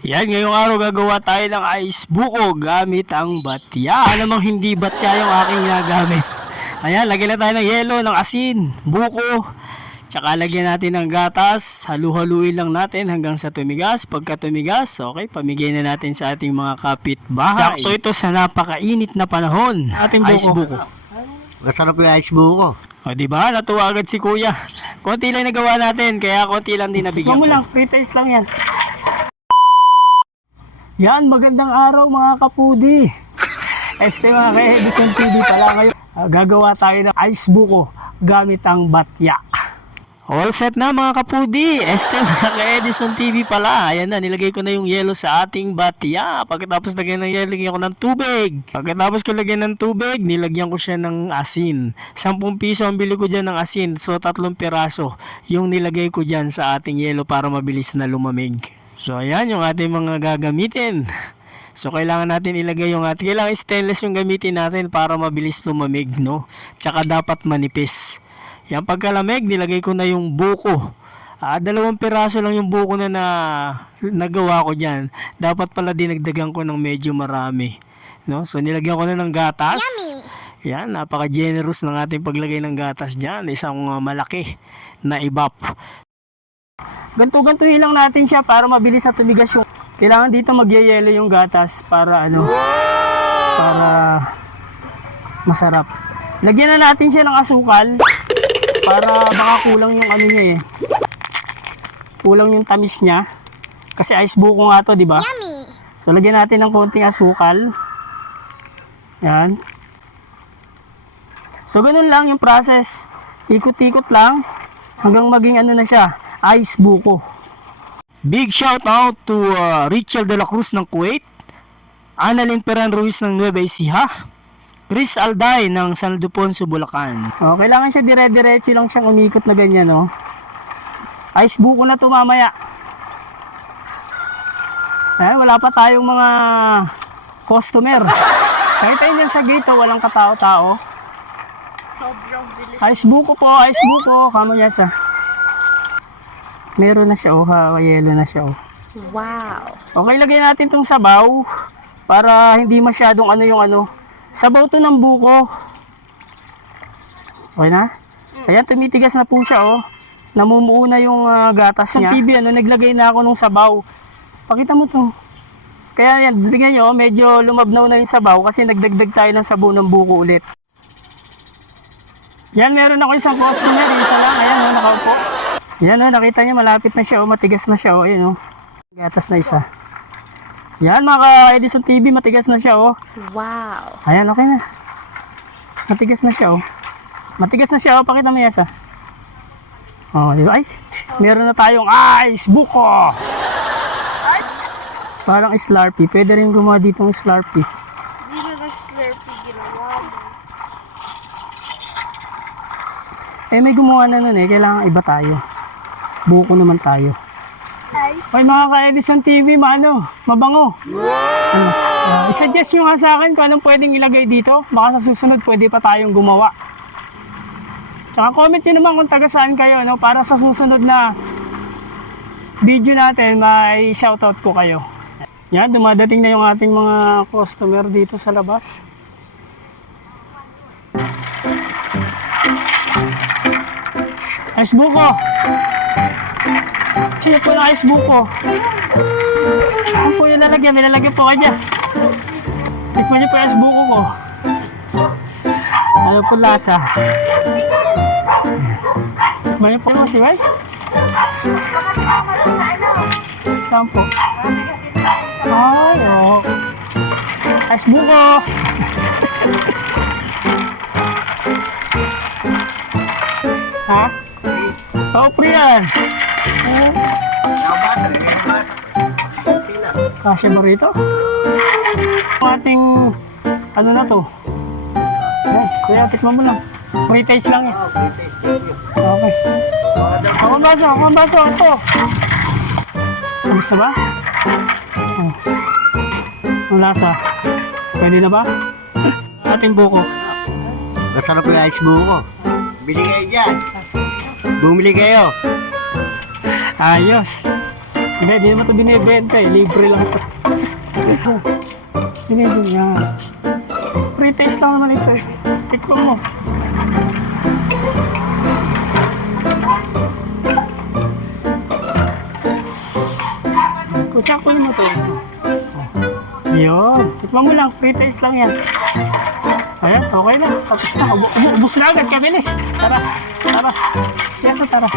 Yan, ngayong araw gagawa tayo ng ice buko gamit ang batya. Namang hindi batya yung aking nagamit. Ayan, lagyan na tayo ng yelo, ng asin, buko. Tsaka lagyan natin ng gatas. Halu-haluin lang natin hanggang sa tumigas. Pagka tumigas, okay, pamigay na natin sa ating mga kapitbahay. Sakto ito sa napakainit na panahon. Ating buko. Ice buko. Masarap yung ice buko. O, diba? Natuwa agad si kuya. Konti lang nagawa natin, kaya konti lang din nabigyan ko. Lang, pre-taste lang yan. Yan, magandang araw mga kapudi. Mga ka-Edison TV pala ngayon. Gagawa tayo ng ice buko gamit ang batya. All set na mga kapudi. Mga ka-Edison TV pala. Ayan na, nilagay ko na yung yelo sa ating batya. Pagkatapos lagyan ng yelo, lagyan ko ng tubig. Pagkatapos ko lagyan ng tubig, nilagyan ko siya ng asin. 10 piso ang bili ko dyan ng asin. So 3 piraso yung nilagay ko dyan sa ating yelo para mabilis na lumamig. So ayan yung ating mga gagamitin. So kailangan natin ilagay yung kailangan stainless yung gamitin natin para mabilis lumamig, no? Tsaka dapat manipis. Yan, pagkalamig, nilagay ko na yung buko. 2 piraso lang yung buko na nagawa ko dyan. Dapat pala dinagdagan ko ng medyo marami, no? So nilagyan ko na ng gatas. Yummy! Yan, napaka-generous ng ating paglagay ng gatas dyan. Isang malaki na ibap. Ganto-gantuhin lang natin siya para mabilis na tumigas yung... Kailangan dito magyayelo yung gatas para para masarap. Lagyan na natin siya ng asukal para baka kulang yung niya eh. Kulang yung tamis niya. Kasi ice buko nga to, di ba? So lagyan natin ng konting asukal. Yan. So ganun lang yung process. Ikot-ikot lang hanggang maging na siya. Ice buko. Big shout out to Richel de la Cruz ng Kuwait, Annalyn Peran Ruiz ng Nueva Ecija, Chris Alday ng San Ildefonso, Bulacan. Kailangan siya dire-diretso lang siyang umikot na ganyan, no? Ice buko na to mamaya. Wala pa tayong mga customer. Kahit tayo dyan sa gate, walang katao-tao. Sobrang bilis. Ice buko po, ice buko. Kamo yasa. Meron na siya, yelo na siya, Wow. Okay, lagyan natin tong sabaw para hindi masyadong sabaw to ng buko. Okay na? Ayan, tumitigas na po siya, namumuo na yung gatas niya. Sa TV, naglagay na ako ng sabaw. Pakita mo to. Kaya yan, tingnan nyo, medyo lumabnaw na yung sabaw kasi nagdagdag tayo ng sabaw ng buko ulit. Yan, meron ako isang customer, isa lang, ayan, nakaupo. Yan, nakita niyo malapit na siya, matigas na siya, ayun, gatas na isa. Yan, mga Edison TV, matigas na siya, Wow. Ayan, okay na. Matigas na siya, Matigas na siya, pakita mo yasa. Di ba? Ay, meron na tayong ice buko. Parang Slurpee, pwede rin gumawa ditong Slurpee. Hindi na nag-slurpee ginawa mo. May gumawa na nun kailangan iba tayo. Buko naman tayo. Ice. Ay, mga ka-Edison TV, mabango. I-suggest nyo nga sa akin kung anong pwedeng ilagay dito. Baka sa susunod pwede pa tayong gumawa. Tsaka comment nyo naman kung taga saan kayo, para sa susunod na video natin, may shoutout ko kayo. Yan, dumadating na yung ating mga customer dito sa labas. Ice buko. Sino po ng ice buko? Saan po yung lalagyan? May lalagyan po kayo. Tikman niyo po yung ice buko ko. Ano po lasa? Tikman niyo po yung si Way? Saan po? Ay, ice buko. Ha? Free yan. Kasya ba rito? Ating, na to? Kuya, tikman mo lang. Free taste lang Okay. Ako ang baso, ito. Gusto ba? Ang lasa. Pwede na ba? Ating buko. Masarap yung ice buko. Bili kayo dyan. Bumili kayo. Ayos. Hindi naman ito binibenta eh. Libre lang ito. Binibenta niya. Free taste lang naman ito eh. Tikman mo. Kusakulin mo to. Yun. Tikman mo lang. Free taste lang yan. Ayan, okay na. Tapos na. Ubus na agad. Kabilis. Tara. Tara. Yes, tara.